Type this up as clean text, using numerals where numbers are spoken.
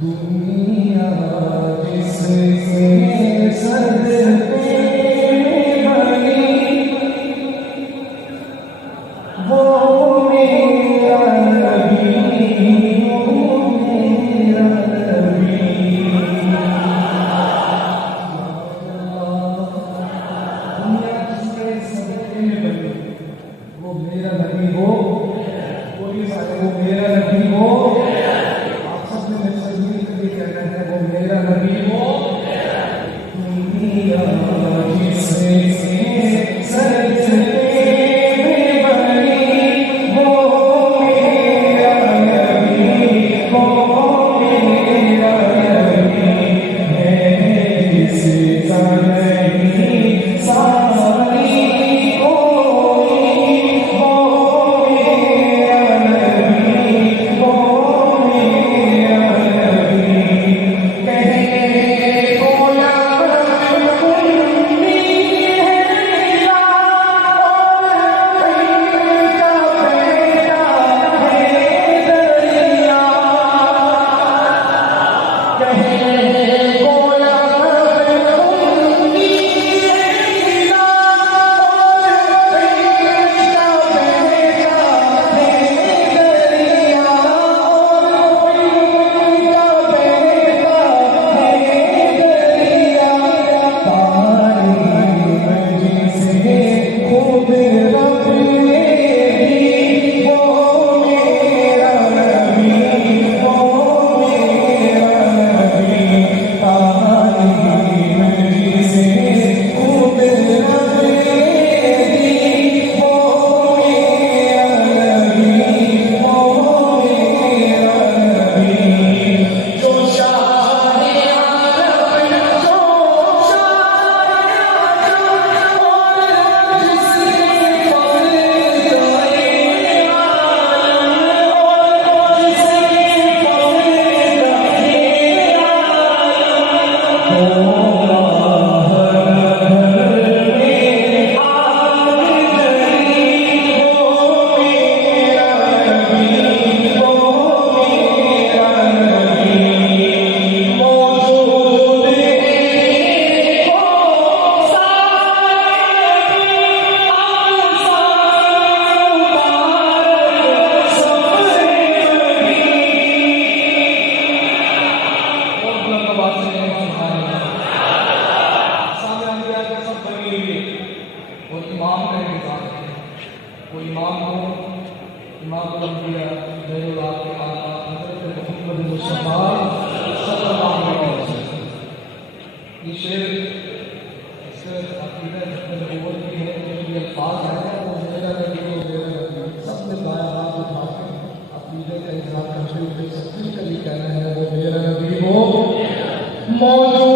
دنیا جس سے صدقے بنی وہ میرا نبی، وہ میرا نبی۔ دنیا جس کے صدقے میں بنی وہ میرا نبی ہو، کوئی سارے وہ میرا نبی ہو۔ آپ سب نے میرے سے مل کر یہ کہنا ہے وہ میرا نبی ہو۔ دنیا جس سے صدقے میں بنی وہ میرا نبی، وہ میرا نبی ہے، جس کا نہیں ساری کوئی، وہ میرا نبی، وہ میرا نبی۔ کہنے کو لب کنی ہے میرا، اور کہیں کا بیٹا ہے دریا۔ کہنے کو لب کنی ہے میرا، اور کہیں کا بیٹا ہے دریا، اور کہیں کا بیٹا ہے دریا۔ تعلیم جسے خود رب نے دی وہ میرا نبی، وہ میرا نبی۔ تعلیم جسے خود رب نے دی وہ میرا نبی، وہ میرا نبی۔ جو شاہ عالم، جو شاہ عالم، اور جس نے فضل کرے عالم، اور جس نے فضل کرے عالم، ہوگا ہر گھر میں آگ جلی وہ میرا نبی، وہ میرا نبی۔ موجود ایک ہو سارے آسان مبارک سفر نبی۔ اور بلند آواز سے سبحان اللہ۔ سامنے انبیاء کے سب بنی ہوئی اور امام کا انتظام ہے۔ وہ امام ہو، امام الانبیاء غیر اللہ کے آقا حضرت محمد مصطفیٰ صلی اللہ علیہ وسلم۔ یہ شعر اس عقیدہ نبوت کی ہے، جو یہ الفاظ ہیں وہ میرا نبی، وہ میرا نبی، سب نے دائیں ہاتھ اٹھا کے عقیدے کا اظہار کرتے ہوئے سب مل کر یہ کہنا ہے وہ میرا نبی ہو۔ موجود